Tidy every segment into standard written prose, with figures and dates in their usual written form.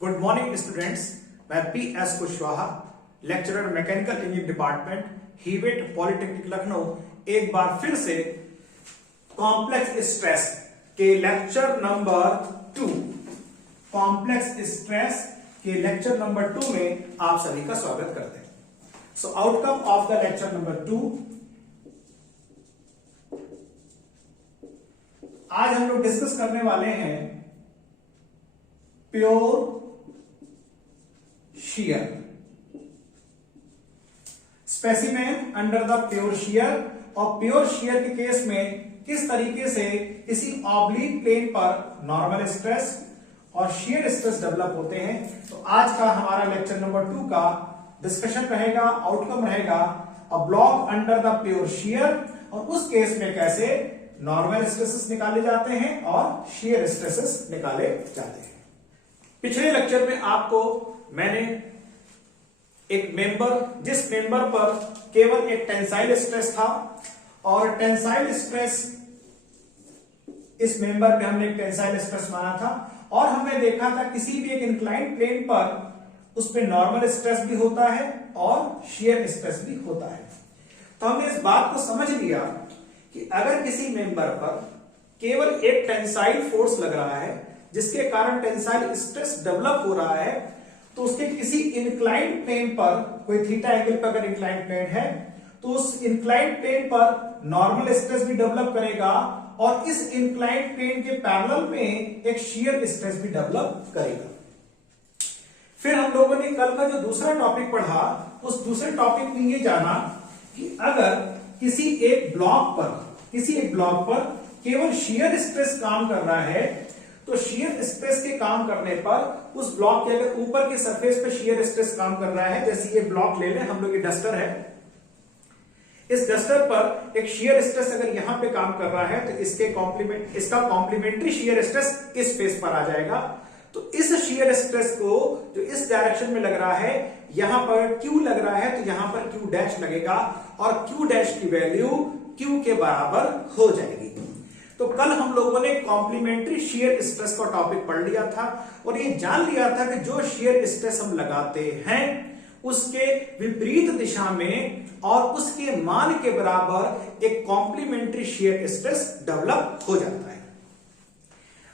Good morning students, मैं P S Kushwaha, lecturer mechanical engineering department, Hewett polytechnic Lucknow, एक बार फिर से कॉम्प्लेक्स स्ट्रेस के लेक्चर नंबर 2 में आप सभी का स्वागत करते हैं। So outcome of the lecture number 2, आज हम लोग डिस्कस करने वाले हैं pure shear, specimen under the pure shear. और प्योर शियर के केस में किस तरीके से किसी ऑब्लिक प्लेन पर नॉर्मल स्ट्रेस और शियर स्ट्रेस डेवलप होते हैं। तो आज का हमारा लेक्चर नंबर 2 का डिस्कशन रहेगा, आउटकम रहेगा a block under the pure shear, और उस केस में कैसे नॉर्मल स्ट्रेसेस निकाले जाते हैं और शियर स्ट्रेसेस निकाले जाते हैं। पिछले लेक्चर में आपको मैंने एक मेंबर, जिस मेंबर पर केवल एक टेंसाइल स्ट्रेस था, और टेंसाइल स्ट्रेस, इस मेंबर पे हमने एक टेंसाइल स्ट्रेस माना था, और हमने देखा था किसी भी एक इंक्लाइंड प्लेन पर उस पे नॉर्मल स्ट्रेस भी होता है और शियर स्ट्रेस भी होता है। तो हमने इस बात को समझ लिया कि अगर किसी मेंबर पर केवल एक टेंसाइल फोर्स लग रहा है जिसके कारण टेंसाइल स्ट्रेस डेवलप हो रहा है, तो उसके किसी इंक्लाइंड प्लेन पर, कोई थीटा एंगल पर अगर इंक्लाइंड प्लेन है, तो उस इंक्लाइंड प्लेन पर नॉर्मल स्ट्रेस भी डेवलप करेगा और इस इंक्लाइंड प्लेन के पैरेलल में एक शियर स्ट्रेस भी डेवलप करेगा। फिर हम लोगों ने कल का जो दूसरा टॉपिक पढ़ा, उस दूसरे टॉपिक में ये जाना कि अगर किसी एक ब्लॉक पर केवल शियर स्ट्रेस काम कर रहा है, तो शियर स्ट्रेस के काम करने पर उस ब्लॉक के अगर ऊपर के सरफेस पे शियर स्ट्रेस काम कर रहा है, जैसे ये ब्लॉक ले लें हम लोग, ये डस्टर है, इस डस्टर पर एक शियर स्ट्रेस अगर यहां पे काम कर रहा है, तो इसका कॉम्प्लीमेंट्री शियर स्ट्रेस इस फेस पर आ जाएगा। तो इस शियर स्ट्रेस को जो इस डायरेक्शन में लग रहा है, यहां पर Q लग रहा है, तो यहां पर Q डैश लगेगा और Q डैश की वैल्यू Q के बराबर हो जाएगी। तो कल हम लोगों ने कॉम्प्लीमेंट्री शियर स्ट्रेस का टॉपिक पढ़ लिया था और ये जान लिया था कि जो शियर स्ट्रेस हम लगाते हैं उसके विपरीत दिशा में और उसके मान के बराबर एक कॉम्प्लीमेंट्री शियर स्ट्रेस डेवलप हो जाता है।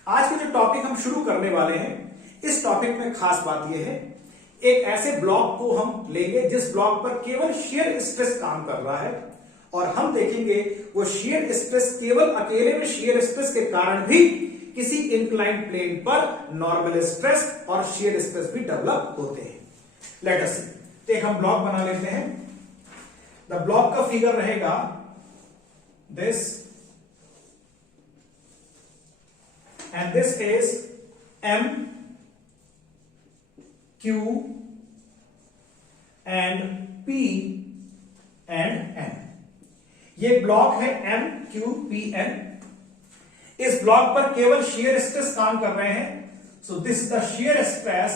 आज के जो टॉपिक हम शुरू करने वाले हैं, इस टॉपिक में खास बात यह है, एक ऐसे ब्लॉक को हम लेंगे जिस ब्लॉक पर केवल शियर स्ट्रेस काम कर रहा है, और हम देखेंगे वो शियर स्ट्रेस केवल अकेले में शियर स्ट्रेस के कारण भी किसी इंक्लाइंड प्लेन पर नॉर्मल स्ट्रेस और शियर स्ट्रेस भी डेवलप होते हैं। लेट अस सी, तो एक हम ब्लॉक बना लेते हैं। द ब्लॉक का फिगर रहेगा this, and this is M, Q and P and N। ये ब्लॉक है M, Q, P, N। इस ब्लॉक पर केवल शियर स्ट्रेस काम कर रहे हैं। So this is the shear stress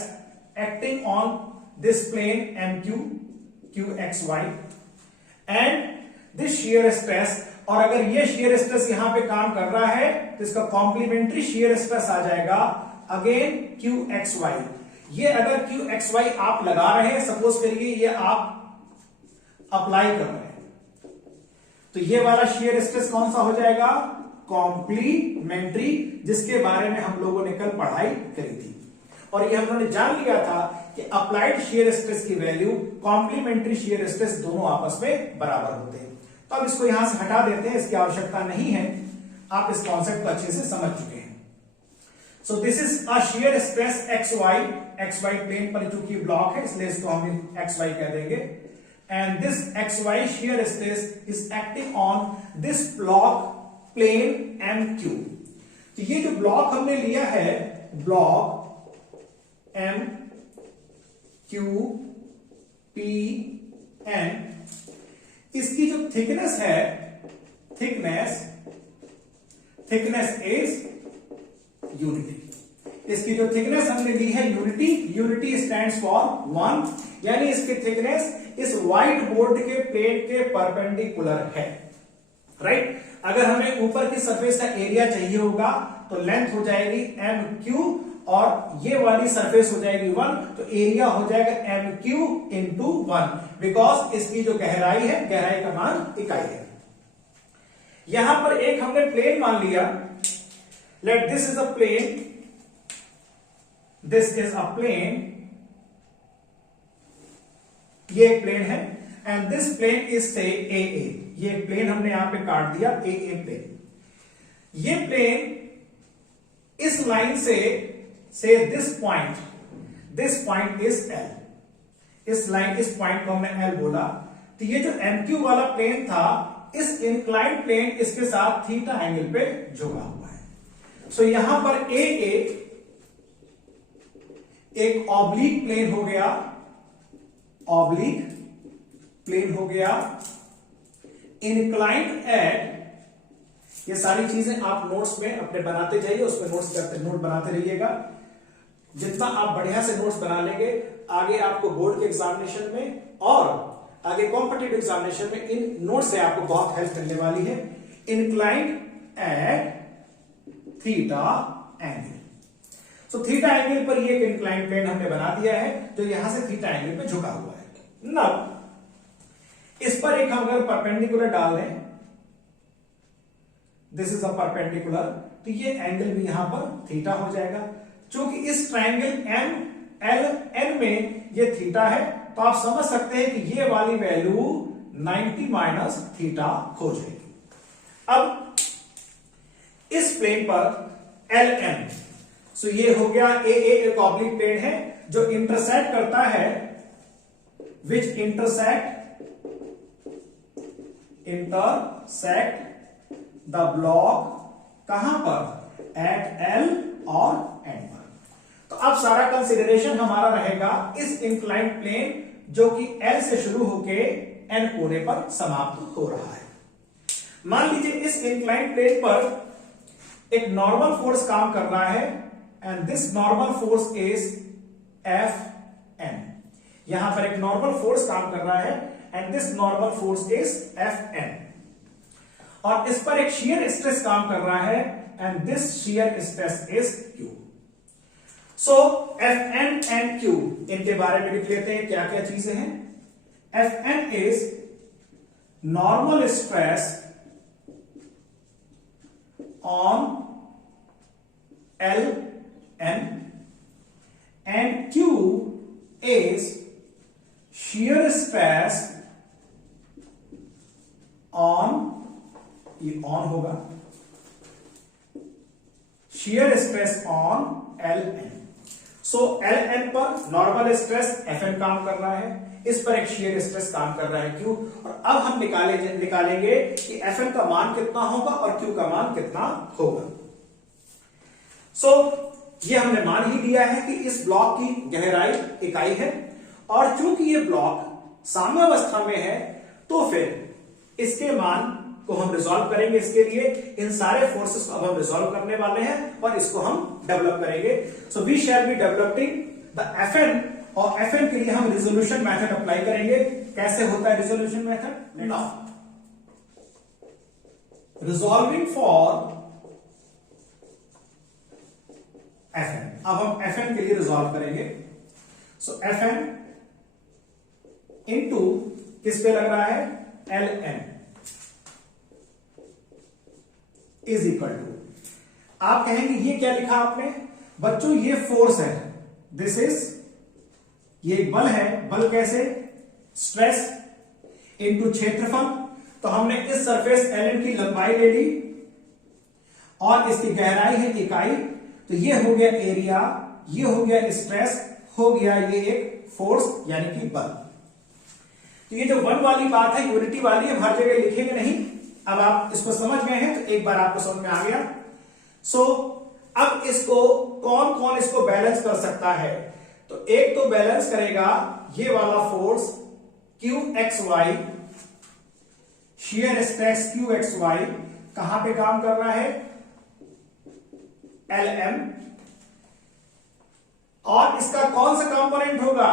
acting on this plane MQ, QXY, and this shear stress, और अगर ये शियर स्ट्रेस यहां पे काम कर रहा है तो इसका कॉम्प्लीमेंट्री शियर स्ट्रेस आ जाएगा अगेन QXY। ये अगर QXY आप लगा रहे हैं, सपोज करिए ये आप अप्लाई कर रहे हैं, तो ये वाला शियर स्ट्रेस कौन सा हो जाएगा? कॉम्प्लीमेंट्री, जिसके बारे में हम लोगों ने कल पढ़ाई करी थी। और ये हम लोगों ने जान लिया था कि अप्लाइड शियर स्ट्रेस की वैल्यू, कॉम्प्लीमेंट्री शियर स्ट्रेस दोनों आपस में बराबर होते हैं। तो अब इसको यहां से हटा देते हैं, इसकी आवश्यकता नहीं है, आप इस कॉन्सेप्ट को अच्छे से समझ चुके हैं। So this is a shear stress XY plane पर चूंकि ब्लॉक है इसलिए इसको हम XY कह देंगे, and this XY shear stress is acting on this block plane MQ। तो ये जो ब्लॉक हमने लिया है, ब्लॉक MQ, P, N, इसकी जो थिकनेस है, थिकनेस इज यूनिटी। इसकी जो थिकनेस हमने ली है यूनिटी स्टैंड्स फॉर 1, यानी इसकी थिकनेस इस व्हाइट बोर्ड के प्लेट के परपेंडिकुलर है, राइट। अगर हमें ऊपर की सरफेस का एरिया चाहिए होगा तो लेंथ हो जाएगी MQ और ये वाली सरफेस हो जाएगी 1, तो एरिया हो जाएगा MQ इंटू 1, बिकॉज इसकी जो गहराई है, गहराई का मान इकाई है। यहां पर एक हमने प्लेन मान लिया, let this is a plane, this is a plane, ये एक प्लेन है एंड दिस प्लेन इज से AA, ये प्लेन हमने यहां पे काट दिया AA प्लेन। ये प्लेन इस लाइन से दिस पॉइंट इज L, इस लाइन, इस पॉइंट को हमने L बोला। तो ये जो MQ वाला प्लेन था, इस इंक्लाइंड प्लेन इसके साथ थीटा एंगल पे झुका हुआ है। सो यहां पर AA एक ऑब्लिक प्लेन हो गया, ऑब्लिक प्लेन हो गया, इंक्लाइंड एट, ये सारी चीजें आप नोट्स में अपने बनाते जाइए, उसमें नोट बनाते रहिएगा। जितना आप बढ़िया से नोट्स बना लेंगे, आगे आपको बोर्ड के एग्जामिनेशन में और आगे कॉम्पिटिटिव एग्जामिनेशन में इन नोट्स से आपको बहुत हेल्प मिलने वाली है। Inclined at theta angle, so theta angle पर ये एक इंक्लाइंड प्लेन हमने बना दिया है जो यहां से थीटा एंगल पे झुका हुआ है। नाउ इस पर एक हम अगर परपेंडिकुलर डाल दें, दिस इज अ परपेंडिकुलर, तो ये एंगल भी यहां पर थीटा हो जाएगा। क्योंकि इस ट्रायंगल MLN में ये थीटा है, तो आप समझ सकते हैं कि ये वाली वैल्यू 90 माइनस थीटा हो जाएगी। अब इस प्लेन पर LM, सो ये हो गया AA एक ऑब्लिक प्लेन है जो इंटरसेक्ट करता है, विच इंटरसेक्ट द ब्लॉक कहां पर, एट L और N पर। तो अब सारा कंसिडरेशन हमारा रहेगा इस इंक्लाइंड प्लेन जो कि L से शुरू होके N कोने पर समाप्त हो रहा है। मान लीजिए इस इंक्लाइंड प्लेन पर एक नॉर्मल फोर्स काम कर रहा है and this normal force is Fn, यहां पर एक नॉर्मल फोर्स काम कर रहा है and this normal force is Fn, और इस पर एक शियर स्ट्रेस काम कर रहा है and this shear stress is Q। So Fn and Q, इनके बारे में लिख लेते हैं क्या क्या चीजें हैं। Fn is normal stress on Ln and Q is shear stress on, ये ऑन होगा, shear stress on Ln। So Ln पर नॉर्मल स्ट्रेस Fn काम कर रहा है, इस पर एक shear स्ट्रेस काम कर रहा है Q, और अब हम निकालेंगे कि Fn का मान कितना होगा और Q का मान कितना होगा। सो ये हमने मान ही लिया है कि इस ब्लॉक की गहराई इकाई है, और चूंकि ये ब्लॉक साम्यावस्था में है तो फिर इसके मान को हम रिजॉल्व करेंगे। इसके लिए इन सारे फोर्सेस को अब हम रिजॉल्व करने वाले हैं और इसको हम डेवलप करेंगे। So we shall be developing the Fn, और Fn के लिए हम रिजोल्यूशन मेथड अप्लाई करेंगे। कैसे होता है resolution method? Now resolving for Fn, अब हम Fn के लिए रिजॉल्व करेंगे। सो Fn इंटू किस पे लग रहा है, Ln इज इक्वल टू, आप कहेंगे ये क्या लिखा आपने? बच्चों ये फोर्स है, दिस इज, ये बल है। बल कैसे? स्ट्रेस इंटू क्षेत्रफल। तो हमने इस सरफेस Ln की लंबाई ले ली और इसकी गहराई है इकाई, तो ये हो गया एरिया, ये हो गया स्ट्रेस, हो गया ये एक फोर्स यानी कि बल। तो ये जो वन वाली बात है यूनिटी वाली है, हर जगह लिखेंगे नहीं। अब आप इसको समझ गए हैं तो एक बार आपको समझ में आ गया। सो अब इसको कौन कौन इसको बैलेंस कर सकता है? तो एक तो बैलेंस करेगा ये वाला force QXY, shear stress QXY कहां पे काम कर रहा है? LM। और इसका कौन सा कंपोनेंट होगा?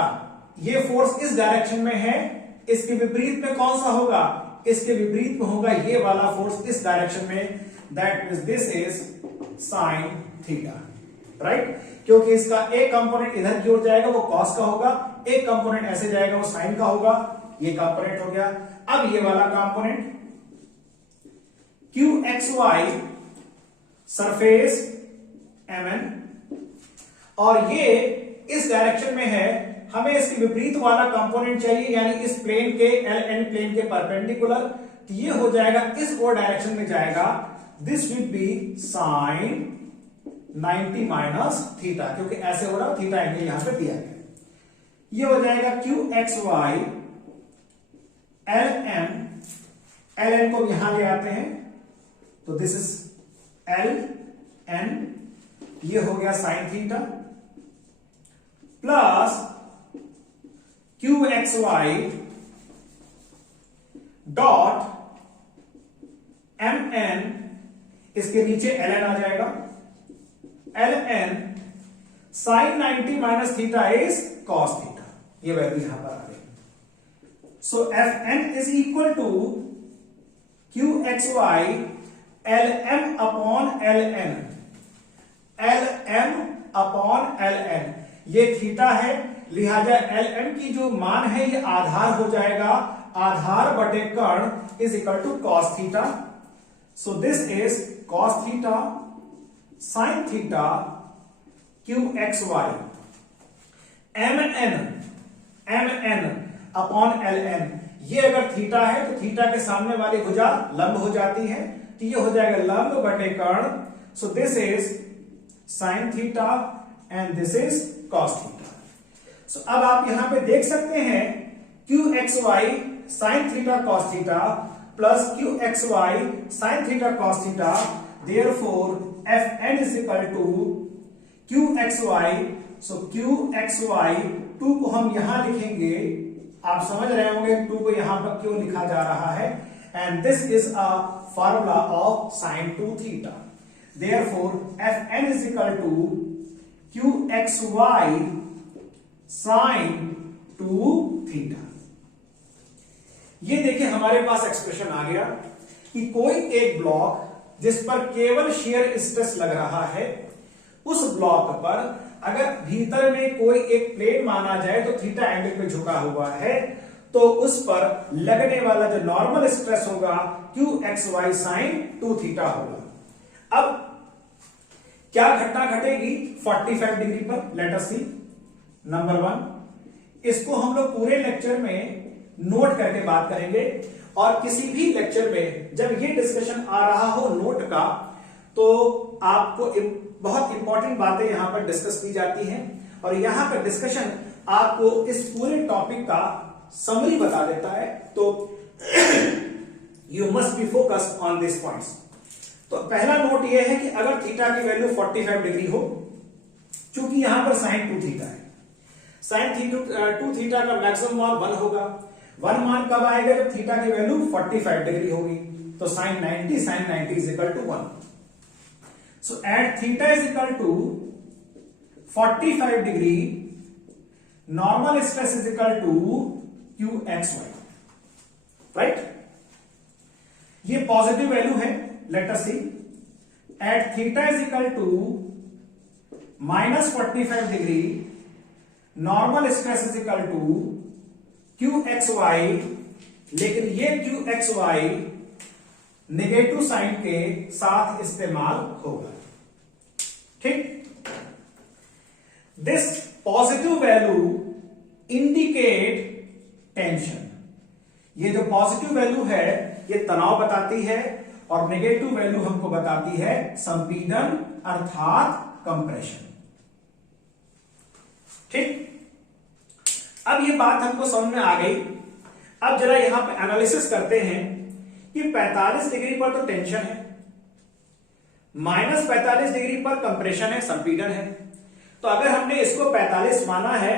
ये फोर्स इस डायरेक्शन में है, इसके विपरीत में कौन सा होगा? इसके विपरीत में होगा ये वाला फोर्स इस डायरेक्शन में, that means this is sine theta. Right, क्योंकि इसका एक कंपोनेंट इधर की ओर जाएगा वो कॉस का होगा, एक कंपोनेंट ऐसे जाएगा वो साइन का होगा, ये कंपोनेंट हो गया। अब ये वाला component Q x Y surface mn, और ये इस डायरेक्शन में है, हमें इसके विपरीत वाला कंपोनेंट चाहिए, यानी इस प्लेन के ln प्लेन के परपेंडिकुलर, तो ये हो जाएगा इस और डायरेक्शन में जाएगा, this will be sine 90 minus theta, क्योंकि ऐसे हो रहा थीटा एंगल यहां पे दिया गया। ये हो जाएगा क्यू एक्स वाई ln को यहां ले आते हैं, तो दिस इज ln, ये हो गया sine theta plus Q x Y dot mn, इसके नीचे ln आ जाएगा, ln sine 90 minus theta is cos theta, ये वैल्यू यहां पर आ गई। So fn is equal to Q x Y lm upon ln, lm upon ln, ये थीटा है, लिहाजा lm की जो मान है ये आधार हो जाएगा, आधार बटे कर्ण is equal to cos theta. So this is cos theta sine theta q x y mn upon ln, ये अगर थीटा है तो थीटा के सामने वाली भुजा लंब हो जाती है, तो ये हो जाएगा लंब बटे कर्ण। So this is sine theta and this is cos theta. So अब आप यहां पे देख सकते हैं q x Y sine theta cos theta plus Q x Y sine theta cos theta, therefore fn is equal to Q x y. So q x y 2 को हम यहां लिखेंगे, आप समझ रहे होंगे 2 को यहां पर क्यों लिखा जा रहा है, and this is a formula of sine 2 theta, therefore fn is equal to Q x Y sine 2 theta. ये देखिए हमारे पास एक्सप्रेशन आ गया कि कोई एक ब्लॉक जिस पर केवल शियर स्ट्रेस लग रहा है, उस ब्लॉक पर अगर भीतर में कोई एक प्लेन माना जाए तो थीटा एंगल पे झुका हुआ है, तो उस पर लगने वाला जो नॉर्मल स्ट्रेस होगा Q x Y sine 2 theta होगा। अब क्या घटना घटेगी 45 डिग्री पर, लेट अस सी। नंबर 1, इसको हम लोग पूरे लेक्चर में नोट करके बात करेंगे, और किसी भी लेक्चर में जब ये डिस्कशन आ रहा हो नोट का, तो आपको बहुत इंपॉर्टेंट बातें यहां पर डिस्कस की जाती हैं, और यहां का डिस्कशन आपको इस पूरे टॉपिक का समरी बता देता है, तो you must be focused on this points. तो पहला नोट यह है कि अगर थीटा की वैल्यू 45 डिग्री हो, चूंकि यहां पर साइन 2 थीटा है, साइन 2 थीटा का मैक्सिमम मान 1 होगा। 1 मान कब आएगा? जब थीटा की वैल्यू 45 डिग्री होगी, तो sine 90 is equal to 1। So at theta is equal to 45 degree, normal stress is equal to QXY, right? ये पॉजिटिव वैल्यू है, let us see. At theta is equal to -45 degree, normal stress is equal to QXY, लेकिन ये QXY negative sign के साथ इस्तेमाल होगा, ठीक। This positive value indicate tension, ये जो पॉजिटिव वैल्यू है ये तनाव बताती है, और नेगेटिव वैल्यू हमको बताती है संपीड़न अर्थात कंप्रेशन, ठीक। अब ये बात हमको समझ में आ गई। अब जरा यहां पे एनालिसिस करते हैं कि 45 डिग्री पर तो टेंशन है, -45 डिग्री पर कंप्रेशन है, संपीड़न है। तो अगर हमने इसको 45 माना है,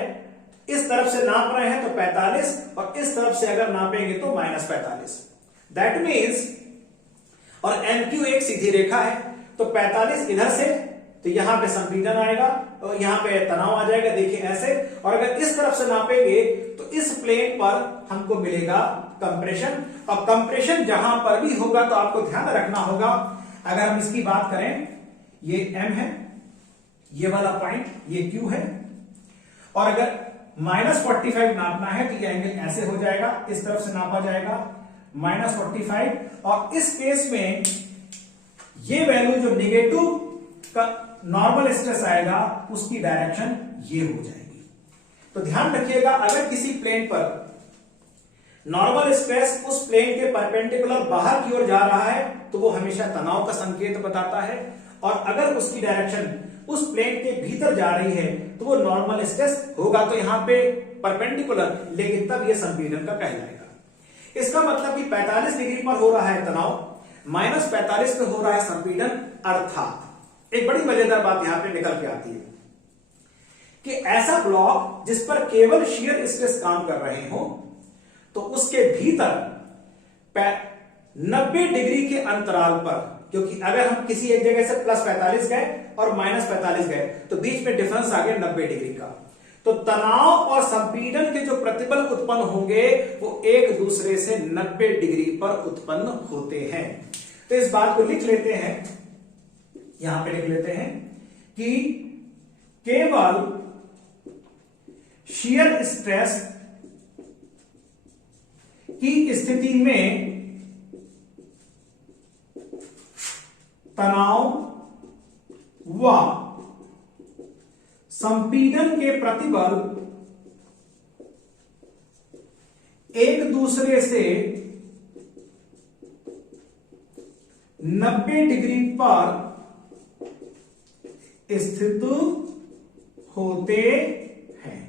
इस तरफ से नाप रहे हैं तो 45, और इस तरफ से अगर नापेंगे तो -45, दैट मीन्स, और MQ एक सीधी रेखा है, तो 45 इधर से, तो यहां पे संपीड़न आएगा और यहां पे तनाव आ जाएगा, देखिए ऐसे। और अगर इस तरफ से नापेंगे तो इस प्लेन पर हमको मिलेगा कंप्रेशन, और कंप्रेशन जहां पर भी होगा तो आपको ध्यान रखना होगा, अगर हम इसकी बात करें, ये M है, ये वाला पॉइंट ये Q है, और अगर -45 नापना है तो ये एंगल ऐसे हो जाएगा, इस तरफ से नापा जाएगा -45, और इस केस में ये वैल्यू जो नेगेटिव का नॉर्मल स्ट्रेस आएगा उसकी डायरेक्शन ये हो जाएगी। तो ध्यान रखिएगा, अगर किसी प्लेन पर नॉर्मल स्ट्रेस उस प्लेन के परपेंडिकुलर बाहर की ओर जा रहा है तो वो हमेशा तनाव का संकेत बताता है, और अगर उसकी डायरेक्शन उस प्लेन के भीतर जा रही है तो वो नॉर्मल स्ट्रेस होगा, तो यहां पे परपेंडिकुलर, लेकिन तब ये संपीड़न का कहलाएगा। इसका मतलब कि 45 डिग्री पर हो रहा है तनाव, -45 पे हो रहा है संपीड़न, अर्थात एक बड़ी मजेदार बात यहां पे निकल के आती है कि ऐसा ब्लॉक जिस पर केवल शियर स्ट्रेस काम कर रहे हो तो उसके भीतर 90 डिग्री के अंतराल पर, क्योंकि अगर हम किसी एक जगह से +45 गए और -45 गए तो बीच में डिफरेंस आ गया 90 डिग्री का, तो तनाव और संपीड़न के जो प्रतिबल उत्पन्न होंगे वो एक दूसरे से 90 डिग्री पर उत्पन्न होते हैं। तो इस बात को लिख लेते हैं, यहां पे लिख लेते हैं कि केवल शियर स्ट्रेस की स्थिति में तनाव व संपीड़न के प्रतिबल एक दूसरे से 90 डिग्री पर स्थित होते हैं।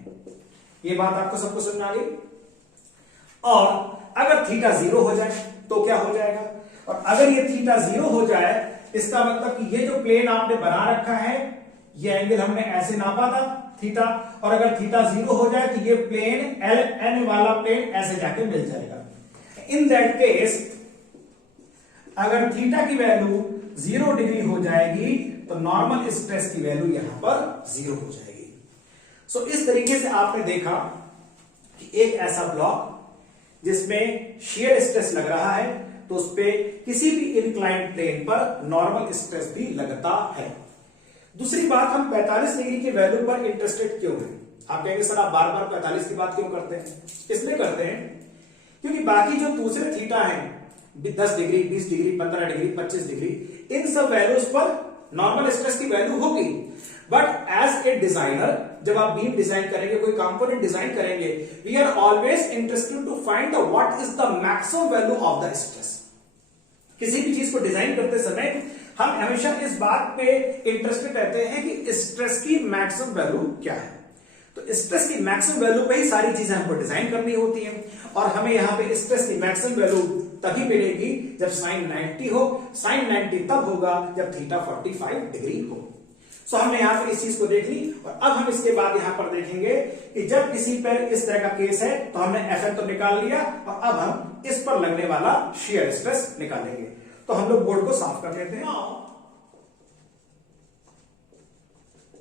ये बात आपको सबको समझ आ गई। और अगर थीटा 0 हो जाए तो क्या हो जाएगा, और अगर ये थीटा 0 हो जाए इसका मतलब कि ये जो प्लेन आपने बना रखा है ये एंगल हमने ऐसे नापा था थीटा, और अगर थीटा 0 हो जाए तो ये प्लेन LN वाला प्लेन ऐसे जाके मिल जाएगा। इन दैट केस अगर थीटा की वैल्यू 0 डिग्री हो जाएगी तो नॉर्मल स्ट्रेस की वैल्यू यहां पर 0 हो जाएगी। सो इस तरीके से आपने देखा कि एक ऐसा ब्लॉक जिसमें शियर स्ट्रेस लग रहा है तो उस पे किसी भी इंक्लाइंड प्लेन पर नॉर्मल स्ट्रेस भी लगता है। दूसरी बात, हम 45 डिग्री के वैल्यू पर इंटरेस्टेड क्यों हैं? आप कहेंगे सर आप बार बार 45 की बात क्यों करते हैं? इसलिए करते हैं क्योंकि बाकी जो दूसरे थीटा हैं 10 डिग्री, 20 डिग्री, 15 डिग्री, 25 डिग्री, इन सब वैल्यूज पर नॉर्मल स्ट्रेस की वैल्यू होगी, बट एज ए डिजाइनर जब आप बीम डिजाइन करेंगे, कोई कंपोनेंट डिजाइन करेंगे, we are always interested to find the what is the maximum value of the stress. किसी भी चीज को डिजाइन करते समय हम हमेशा इस बात पे इंटरेस्टेड रहते हैं कि स्ट्रेस की मैक्सिमम वैल्यू क्या है। तो स्ट्रेस की मैक्सिमम वैल्यू पे ही सारी चीजें हमको डिजाइन करनी होती हैं, और हमें यहां पे स्ट्रेस की मैक्सिमम वैल्यू तभी मिलेगी जब साइन 90 हो। साइन 90 तब होगा जब थीटा 45 डिग्री हो। सो हमने यहां पे इस चीज को देख ली, और अब हम इसके बाद यहां पर देखेंगे कि जब किसी पर इस तरह का केस है तो हमने Fn तो निकाल लिया, और अब हम इस पर लगने वाला शियर स्ट्रेस निकालेंगे। तो हम लोग बोर्ड को साफ कर लेते हैं।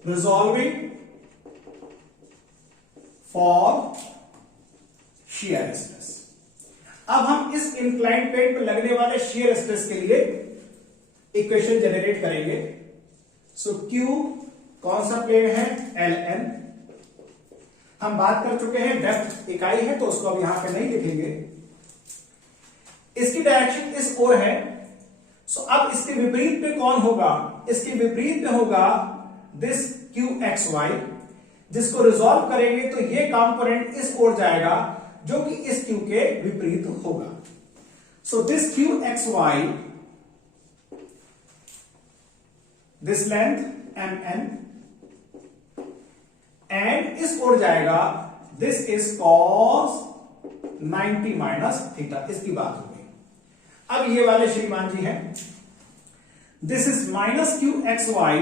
Resolving for shear stress. अब हम इस इंक्लाइंड प्लेन पर लगने वाले शियर स्ट्रेस के लिए इक्वेशन जनरेट करेंगे। सो Q कौन सा प्लेन है? LN। हम बात कर चुके हैं डेप्थ इकाई है तो उसको अब यहां पे नहीं लिखेंगे। इसकी डायरेक्शन इस ओर है, सो अब इसके विपरीत पे कौन होगा? इसके विपरीत में होगा दिस QXY, जिसको रिजॉल्व करेंगे तो ये कंपोनेंट इस ओर जाएगा जो कि इस Q के विपरीत होगा। So this QXY, this length MN, and इस ओर जाएगा this is cos 90 minus theta. इसकी बात हो गई। अब ये वाले श्रीमान जी हैं, this is minus QXY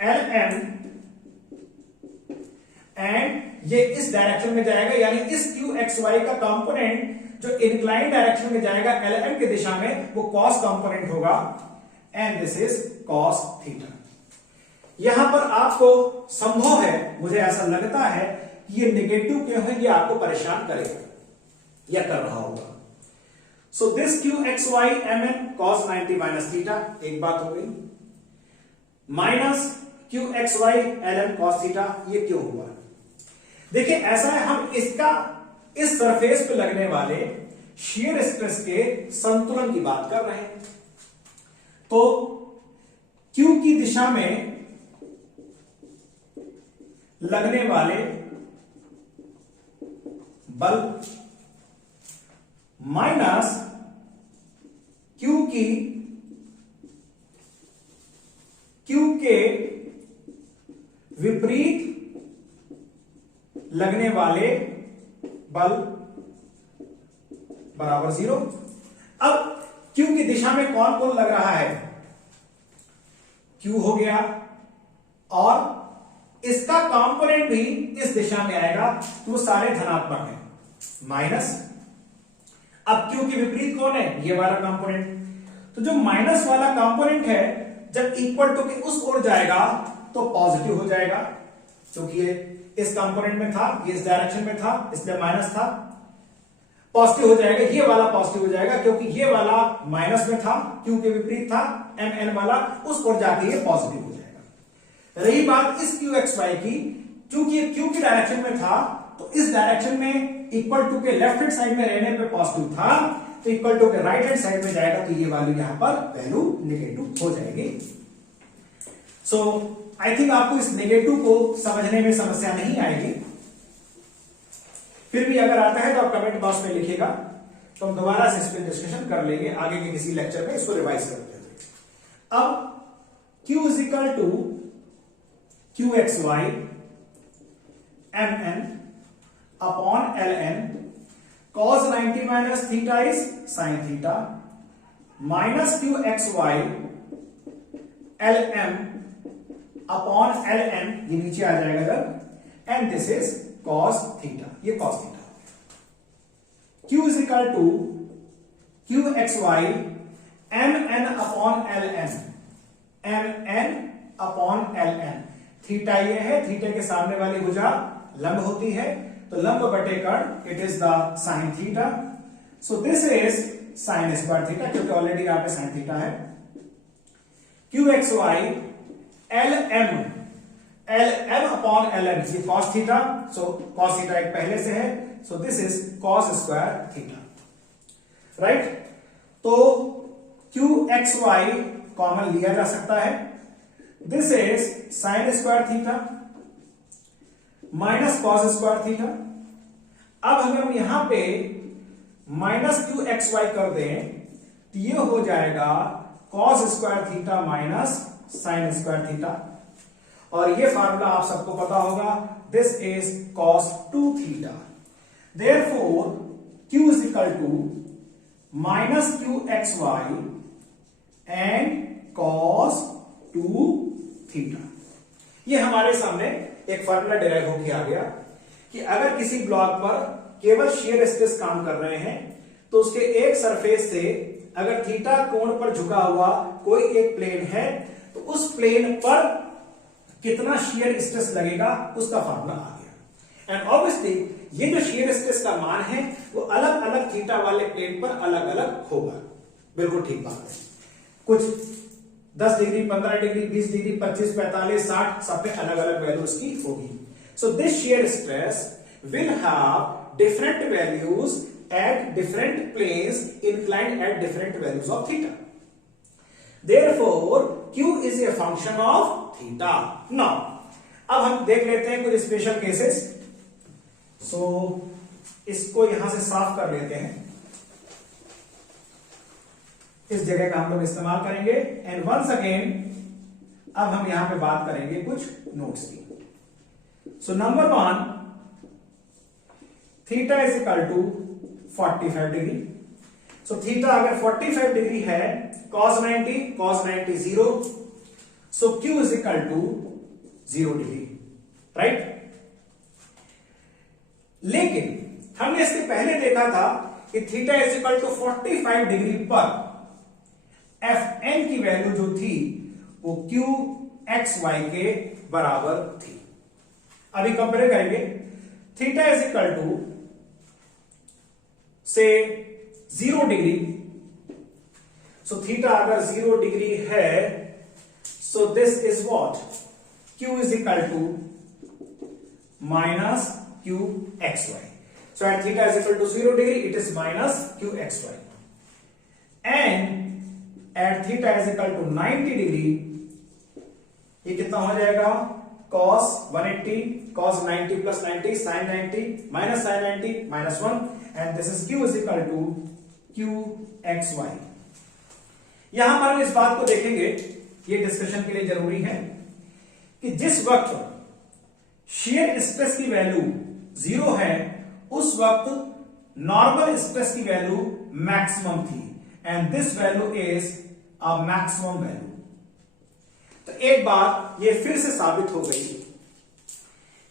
LN, and ये इस डायरेक्शन में जाएगा, यानी इस QXY का कंपोनेंट जो इंक्लाइन डायरेक्शन में जाएगा LN की दिशा में वो cos कंपोनेंट होगा, and this is cos theta. यहां पर आपको संभव है, मुझे ऐसा लगता है कि ये नेगेटिव क्यों है, ये आपको परेशान करेगा या कर रहा होगा। So this QXY MN cos 90 minus theta, एक बात हो गई, minus Q x Y L N cos theta, ये क्यों हुआ? देखिए ऐसा है, हम इसका इस सरफेस पे लगने वाले शियर स्ट्रेस के संतुलन की बात कर रहे हैं। तो क्यू की दिशा में लगने वाले बल माइनस क्यू के विपरीत लगने वाले बल बराबर 0। अब क्यू की दिशा में कौन कौन लग रहा है? क्यू हो गया, और इसका कंपोनेंट भी इस दिशा में आएगा, तो वो सारे धनात्मक हैं, माइनस। अब क्यू के विपरीत कौन है? ये वाला कंपोनेंट। तो जो माइनस वाला कंपोनेंट है, जब इक्वल टू के उस ओर जाएगा तो पॉजिटिव हो जाएगा, क्योंकि ये इस कंपोनेंट में था, ये इस डायरेक्शन में था, इसलिए माइनस था, पॉजिटिव हो जाएगा। ये वाला पॉजिटिव हो जाएगा क्योंकि ये वाला माइनस में था, क्यू के विपरीत था, एम एन वाला, उस ओर जाके ये पॉजिटिव हो जाएगा। रही बात इस क्यू एक्स वाई की, चूंकि ये क्यू की डायरेक्शन में था, तो इस डायरेक्शन में इक्वल टू के लेफ्ट हैंड साइड में रहने पे पॉजिटिव था, तो इक्वल टू के राइट हैंड साइड में जाएगा तो ये वैल्यू यहां पर वैल्यू नेगेटिव हो जाएगी। सो आई थिंक आपको इस नेगेटिव को समझने में समस्या नहीं आएगी। फिर भी अगर आता है तो आप कमेंट बॉक्स में लिखिएगा, तो हम दोबारा से इस पर डिस्कशन कर लेंगे आगे के किसी लेक्चर में, इसको रिवाइज करते हैं। अब Q is equal to Q x Y M N upon L N cos 90 minus theta is sine theta minus Q x Y L M upon L N, ये नीचे आ जाएगा जब, and this is cos theta, ये cos theta. Q is equal to Q x Y M N upon L N, M N upon L N. Theta ये है, theta के सामने वाली भुजा लंब होती है, तो लंब बटे कर्ण, it is the sine theta. So this is sine square theta, क्योंकि ऑलरेडी यहां पे साइन थीटा है। Q x Y L M upon L N, ये cos theta, so cos theta एक पहले से है, so this is cos square theta, right. तो क्यू एक्स वाई कॉमन लिया जा सकता है, this is sine square theta minus cos square theta. अब अगर हम यहां पे माइनस क्यू एक्स वाई कर दें तो ये हो जाएगा cos square theta minus sine square theta, और ये फार्मूला आप सबको पता होगा, this is cos 2 theta. Therefore Q is equal to minus Q x Y and cos 2 theta. ये हमारे सामने एक फार्मूला डिराइव होके आ गया कि अगर किसी ब्लॉक पर केवल शियर स्ट्रेस काम कर रहे हैं, तो उसके एक सरफेस से अगर थीटा कोण पर झुका हुआ कोई एक प्लेन है, तो उस प्लेन पर कितना शियर स्ट्रेस लगेगा उसका फार्मूला आ गया। एंड ऑब्वियसली ये जो शियर स्ट्रेस का मान है वो अलग अलग थीटा वाले प्लेन पर अलग अलग होगा, बिल्कुल ठीक बात है। कुछ 10 डिग्री, 15 डिग्री, 20 डिग्री, 25, 45, 60, सब पे अलग अलग वैल्यू उसकी होगी। So this shear stress will have different values at different planes inclined at different values of theta. Therefore Q is a function of theta. Now अब हम देख लेते हैं कुछ स्पेशल केसेस। सो इसको यहां से साफ कर लेते हैं, इस जगह का हम लोग इस्तेमाल करेंगे। एंड वंस अगेन अब हम यहां पे बात करेंगे कुछ नोट्स की। So number 1, theta is equal to 45 degree. So theta अगर 45 डिग्री है, cos 90 0, so Q is equal to 0 degree, right. लेकिन हमने इसके पहले देखा था कि theta is equal to 45 degree पर एफ एन की वैल्यू जो थी वो क्यू एक्स वाई के बराबर थी। अभी कंपेयर करेंगे, थीटा इज इक्वल टू से 0 डिग्री। सो थीटा अगर 0 डिग्री है, so this is what Q is equal to minus QXY. So at theta is equal to 0 degree, it is minus QXY. And at theta is equal to 90 degree, ये कितना हो जाएगा? Cos 180, cos 90 plus 90, sin 90 minus sin 90 minus 1, and this is Q is equal to QXY. यहां पर हम इस बात को देखेंगे, ये डिस्कशन के लिए जरूरी है कि जिस वक्त शेयर स्ट्रेस की वैल्यू 0 है, उस वक्त नॉर्मल स्ट्रेस की वैल्यू मैक्सिमम थी, and this value is a maximum value. तो एक बात ये फिर से साबित हो गई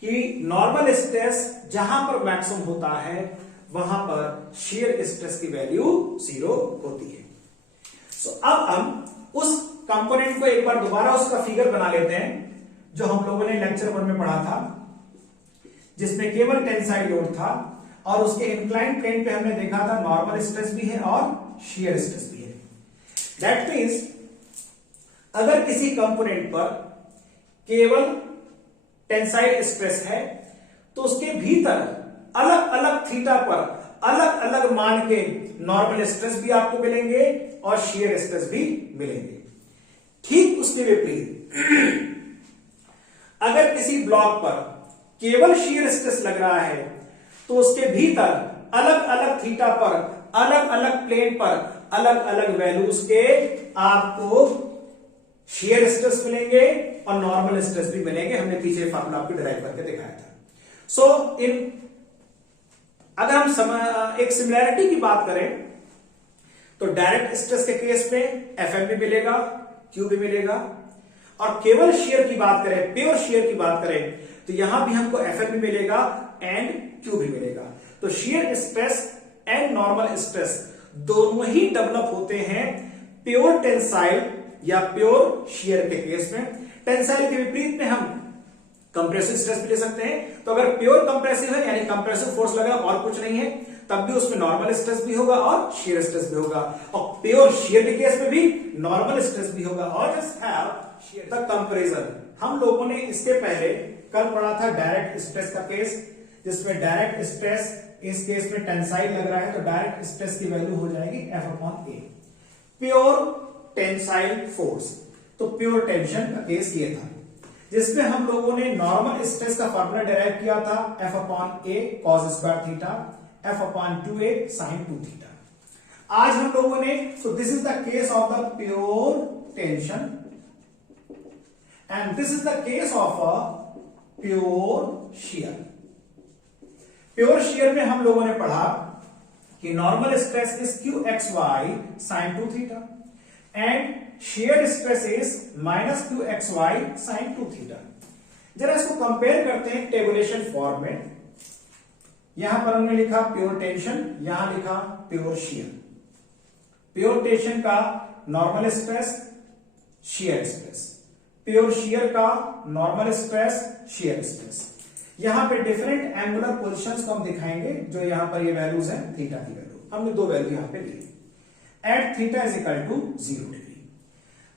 कि नॉर्मल स्ट्रेस जहां पर मैक्सिमम होता है, वहां पर शेयर स्ट्रेस की वैल्यू 0 होती है. सो अब हम उस कंपोनेंट को एक बार दोबारा उसका फिगर बना लेते हैं जो हम लोगों ने लेक्चर 1 में पढ़ा था, जिसमें केवल टेंसाइल लोड था और उसके इंक्लाइंड प्लेन पे हमने देखा था नॉर्मल स्ट्रेस भी है और शेयर स्ट्रेस भी है. दैट मीन्स अगर किसी कंपोनेंट पर केवल टेंसाइल स्ट्रेस है, तो उसके भीतर अलग अलग थीटा पर अलग अलग मान के नॉर्मल स्ट्रेस भी आपको मिलेंगे और शेयर स्ट्रेस भी मिलेंगे. ठीक उसके विपरीत अगर किसी ब्लॉक पर केवल शेयर स्ट्रेस लग रहा है, तो उसके भीतर अलग अलग थीटा पर अलग अलग प्लेन पर अलग अलग वैल्यूज के आपको शेयर स्ट्रेस मिलेंगे और नॉर्मल स्ट्रेस भी मिलेंगे. हमने पीछे फार्मूला आपको डिराइव करके दिखाया था. सो अगर हम एक सिमिलैरिटी की बात करें, तो डायरेक्ट स्ट्रेस के केस में Fm भी मिलेगा, Q भी मिलेगा, और केवल शेयर की बात करें, प्योर शेयर की बात करें, तो यहां भी हमको Fm भी मिलेगा एंड Q भी मिलेगा. तो shear stress and normal stress दोनों ही डेवलप होते हैं प्योर टेंसाइल या प्योर शेयर के केस में. टेंसाइल के विपरीत में हम कंप्रेसिव स्ट्रेस भी ले सकते हैं. तो अगर प्योर कंप्रेसिव है, यानी कंप्रेसिव फोर्स लगा और कुछ नहीं है, तब भी उसमें नॉर्मल स्ट्रेस भी होगा और शेयर स्ट्रेस भी होगा. और प्योर शेयर के केस में भी नॉर्मल स्ट्रेस भी होगा. और जस्ट हैव द कंपैरिजन. हम लोगों ने इसके पहले कल पढ़ा था डायरेक्ट स्ट्रेस का केस, जिसमें डायरेक्ट स्ट्रेस इस केस में टेंसाइल लग रहा है, तो डायरेक्ट स्ट्रेस की वैल्यू हो जाएगी F/A. प्योर टेंसाइल फोर्स, तो प्योर टेंशन का केस ये था, जिसमें हम लोगों ने नॉर्मल स्ट्रेस का फॉर्मूला डिराइव किया था F/A cos square theta, F/2A sin 2 theta. आज हम लोगों ने, so this is the case of the pure tension and this is the case of a pure shear. Pure shear में हम लोगों ने पढ़ा कि normal stress is QXY sin 2 theta and shear stress is minus QXY sin 2 theta. जरा इसको compare करते हैं टेबुलेशन फॉर्म में. यहां पर हमने लिखा प्योर टेंशन, यहां लिखा प्योर शेयर. प्योर टेंशन का normal stress, shear stress. Pure share का नॉर्मल स्ट्रेस, शेयर स्ट्रेस. यहां पे डिफरेंट एंगुलर पोजीशंस को हम दिखाएंगे, जो यहां पर ये वैल्यूज हैं थीटा की वैल्यू. हमने दो वैल्यू यहां पे ली. At theta is equal to 0 degree.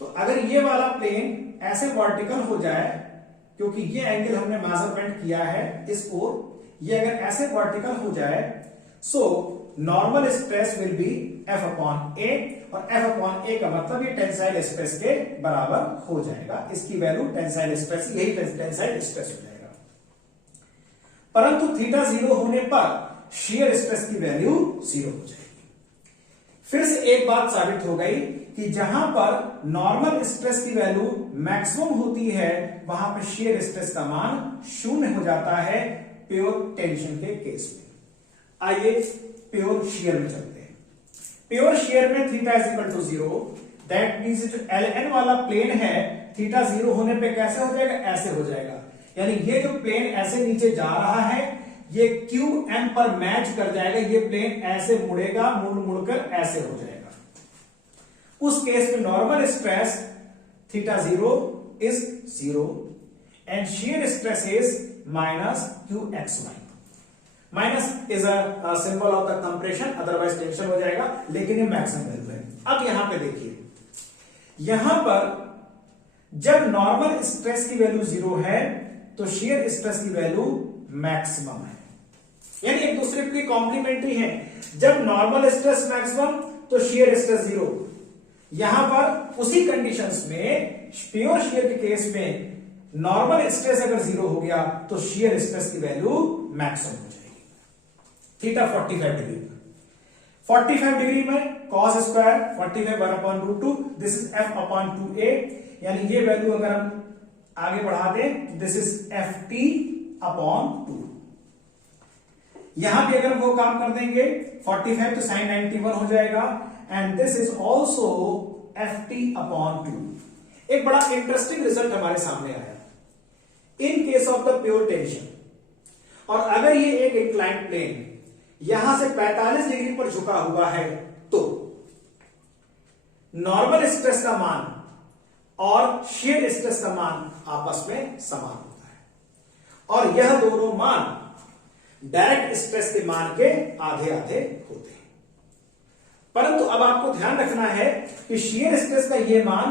तो अगर ये वाला प्लेन ऐसे वर्टिकल हो जाए, क्योंकि ये एंगल हमने मेजरमेंट किया है इस ओर, ये अगर ऐसे वर्टिकल हो जाए, so normal stress will be F/A, और F/A का मतलब ये टेंसाइल स्ट्रेस के बराबर हो जाएगा. इसकी वैल्यू टेंसाइल स्ट्रेस, यही टेंसाइल स्ट्रेस हो जाएगा. परंतु थीटा 0 होने पर शेयर स्ट्रेस की वैल्यू 0 हो जाएगी. फिर से एक बात साबित हो गई कि जहां पर नॉर्मल स्ट्रेस की वैल्यू मैक्सिमम होती है, वहां पर शेयर स्ट्रेस का मान 0 हो जाता है प्योर टेंशन के केस में. आइए प्योर शेयर में चलते हैं. प्योर शेयर में theta is equal to 0. That means जो LN वाला प्लेन है, थीटा 0 होने पे कैसे हो जाएगा? ऐसे हो जाएगा. यानी ये जो प्लेन ऐसे नीचे जा रहा है, ये QM पर मैच कर जाएगा. ये प्लेन ऐसे मुड़ेगा, मुड़कर ऐसे हो जाएगा. उस केस में normal stress theta 0 is 0 and shear stress is minus QXY. Minus is a symbol of the compression, otherwise tension हो जाएगा, लेकिन ये मैक्सिमम वैल्यू है. अब यहां पे देखिए, यहां पर जब नॉर्मल स्ट्रेस की वैल्यू 0 है तो शियर स्ट्रेस की वैल्यू मैक्सिमम है, यानी एक दूसरे की कॉम्प्लीमेंट्री है। जब नॉर्मल स्ट्रेस मैक्सिमम तो शियर स्ट्रेस 0। यहां पर उसी कंडीशंस में प्योर शियर के केस में नॉर्मल स्ट्रेस अगर 0 हो गया तो शियर स्ट्रेस की वैल्यू मैक्सिमम हो जाएगी। थीटा 45 डिग्री, 45 डिग्री में cos square 45 1/√2, this is f/2a, यानी ये वैल्यू अगर हम आगे बढ़ा दें दिस इज ft/2। यहां भी अगर वो काम कर देंगे 45 तो sin 91 हो जाएगा and this is also ft/2। एक बड़ा इंटरेस्टिंग रिजल्ट हमारे सामने आया in case of the pure tension. और अगर ये एक इंक्लाइंड प्लेन यहां से 45 डिग्री पर झुका हुआ है तो नॉर्मल स्ट्रेस का मान और शियर स्ट्रेस का मान आपस में समान होता है और यह दोनों मान डायरेक्ट स्ट्रेस के मान के आधे आधे होते हैं। परंतु अब आपको ध्यान रखना है कि शियर स्ट्रेस का यह मान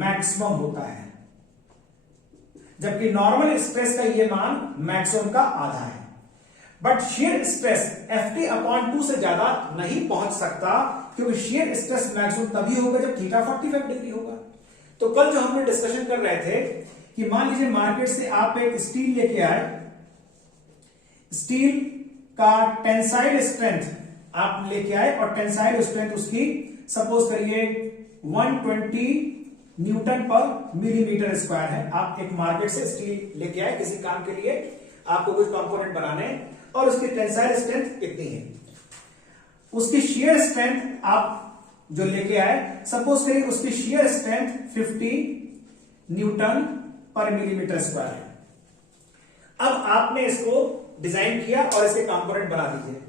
मैक्सिमम होता है जबकि नॉर्मल स्ट्रेस का यह मान मैक्सिमम का आधा है। बट शियर स्ट्रेस ft/2 से ज्यादा नहीं पहुंच सकता क्योंकि शियर स्ट्रेस मैक्सिमम तभी होगा जब थीटा 45 डिग्री होगा। तो कल जो हमने डिस्कशन कर रहे थे कि मान लीजिए मार्केट से आप एक स्टील लेके आए, स्टील का टेंसाइल स्ट्रेंथ आप लेके आए और टेंसाइल स्ट्रेंथ उसकी सपोज करिए 120 न्यूटन पर मिलीमीटर स्क्वायर है। आप एक मार्केट से स्टील लेके आए किसी काम के लिए, आपको कुछ कंपोनेंट बनाने और उसकी टेंसाइल स्ट्रेंथ कितनी है, उसकी शियर स्ट्रेंथ आप जो लेके आए सपोज करिए उसकी शियर स्ट्रेंथ 50 न्यूटन पर मिलीमीटर स्क्वायर है। अब आपने इसको डिजाइन किया और इसके कंपोनेंट बना दीजिए।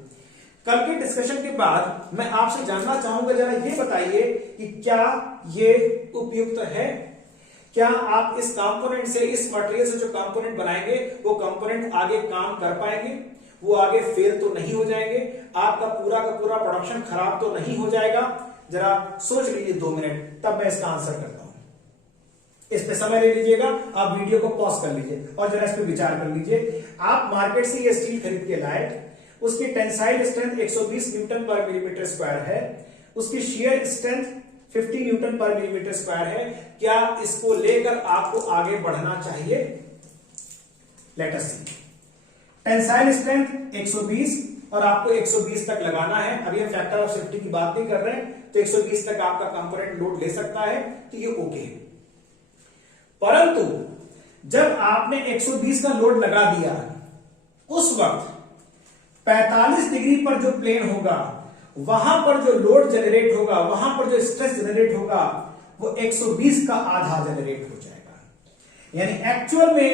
कल के डिस्कशन के बाद मैं आपसे जानना चाहूंगा, जरा ये बताइए कि क्या ये उपयुक्त है, क्या आप इस कंपोनेंट से, इस मटेरियल से जो कंपोनेंट बनाएंगे वो कंपोनेंट आगे काम कर पाएंगे, वो आगे फेल तो नहीं हो जाएंगे, आपका पूरा का पूरा प्रोडक्शन खराब तो नहीं हो जाएगा। जरा सोच लीजिए 2 मिनट, तब मैं इसका आंसर करता हूं। इस पे समय ले लीजिएगा, आप वीडियो को पॉज कर लीजिए और जरा इस पे विचार कर लीजिए। आप मार्केट से ये स्टील खरीद के लाए, उसकी टेंसाइल स्ट्रेंथ 120 न्यूटन पर मिलीमीटर स्क्वायर है, उसकी शियर स्ट्रेंथ 50 न्यूटन पर मिलीमीटर स्क्वायर है। क्या इसको लेकर आपको आगे बढ़ना चाहिए? लेट अस सी। टेंसाइल स्ट्रेंथ 120 और आपको 120 तक लगाना है। अभी हम फैक्टर ऑफ सेफ्टी की बात नहीं कर रहे हैं, तो 120 तक आपका कंपोनेंट लोड ले सकता है, तो ये ओके है। परंतु जब आपने 120 का लोड लगा दिया, उस वक्त 45 डिग्री पर जो प्लेन होगा वहां पर जो लोड जनरेट होगा, वहां पर जो स्ट्रेस जनरेट होगा वो 120 का आधा जनरेट हो जाएगा। यानी एक्चुअल में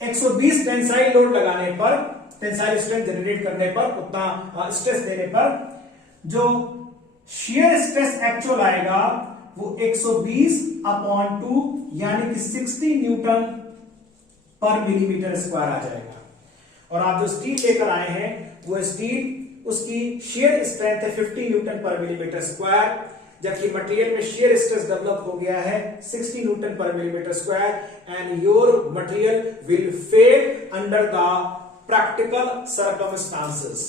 120 टेंसाइल लोड लगाने पर, टेंसाइल स्ट्रेंथ जनरेट करने पर, उतना स्ट्रेस देने पर जो शियर स्ट्रेस एक्चुअल आएगा वो 120/2 यानी कि 60 न्यूटन पर मिलीमीटर स्क्वायर आ जाएगा। और आप जो स्टील लेकर आए हैं वो स्टील, उसकी शियर स्ट्रेंथ है 50 न्यूटन पर मिलीमीटर स्क्वायर, जबकि मटेरियल में शियर स्ट्रेस डेवलप हो गया है 60 न्यूटन पर millimetre square and your material will fail under the practical circumstances.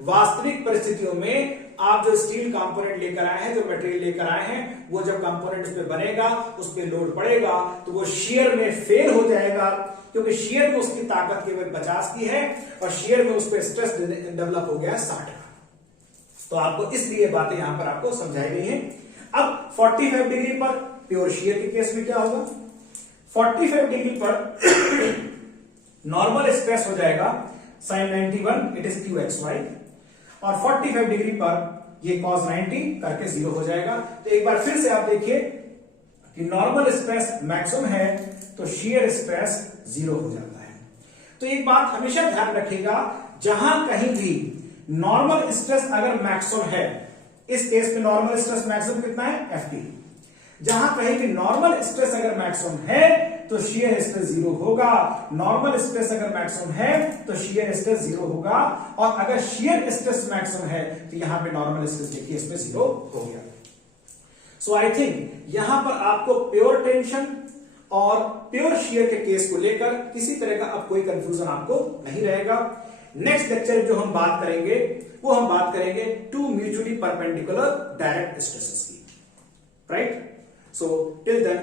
वास्तविक परिस्थितियों में आप जो स्टील कंपोनेंट लेकर आए हैं, जो मटेरियल लेकर आए हैं, वो जब कंपोनेंट उस पे बनेगा, उस पे लोड पड़ेगा तो वो शियर में फेल हो जाएगा, क्योंकि शियर में उसकी ताकत केवल 50 की है और शियर में उस पर स्ट्रेस डेवलप हो गया है 60 का। तो आपको इसलिए बातें यहां पर आपको समझाई गई हैं। अब 45 डिग्री पर प्योर शियर के केस में क्या होगा? 45 डिग्री पर नॉर्मल स्ट्रेस हो जाएगा sin 91, इट इज QXY, और 45 डिग्री पर ये cos 90 करके 0 हो जाएगा। तो एक बार फिर से आप देखिए कि नॉर्मल स्ट्रेस मैक्सिमम है तो शियर स्ट्रेस 0 हो जाता है। तो एक बात हमेशा ध्यान रखिएगा, जहां कहीं भी नॉर्मल स्ट्रेस अगर मैक्सिमम है, इस केस में नॉर्मल स्ट्रेस मैक्सिमम कितना है? FT। जहां कहीं भी नॉर्मल स्ट्रेस अगर मैक्सिमम है तो शियर स्ट्रेस 0 होगा, नॉर्मल स्ट्रेस अगर मैक्सिमम है तो शियर स्ट्रेस 0 होगा, और अगर शियर स्ट्रेस मैक्सिमम है तो यहां पे नॉर्मल स्ट्रेस देखिए इसमें 0 हो गया। सो आई थिंक यहां पर आपको प्योर टेंशन और प्योर शियर के केस को लेकर किसी तरह का अब कोई कंफ्यूजन आपको नहीं रहेगा। नेक्स्ट लेक्चर जो हम बात करेंगे वो हम बात करेंगे two mutually perpendicular direct stresses की, right. So till then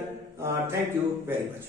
thank you very much.